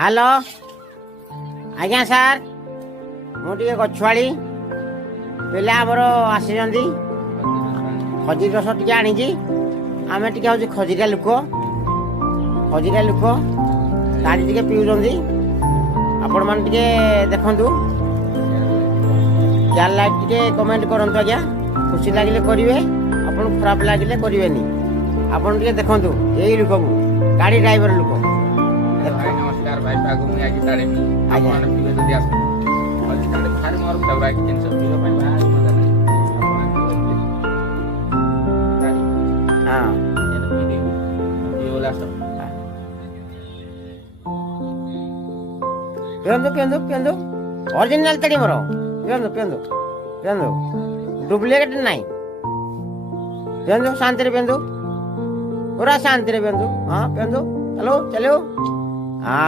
hello आज्ञा सार मुझे गछुआड़ी पे आमर आसी खजुरी रस टे आनी आम टे हूँ खजुरिया लोक गाड़ी टे पीऊँगी आपण मैंने देखु यार लाइक टे कमेंट करूँ आज्ञा खुशी लगे करेंगे आपन खराब लगे करेंगे आपन टे देखु यही लोक गाड़ी ड्राइवर लोक नमस्कार भाई पागु मुई आकी ताळे मी आपण पिबे जदी आस खाली ताळे भारी मारू तबरा की जिंस पिबे भाई भारी मजा नाही हां एने पीदे ये वाला सब पेंदो ओरिजिनल तड़ी मरो पेंदो डुप्लीकेट नहीं पेंदो शांति रे पेंदो पूरा शांति रे पेंदो हां पेंदो चलो हाँ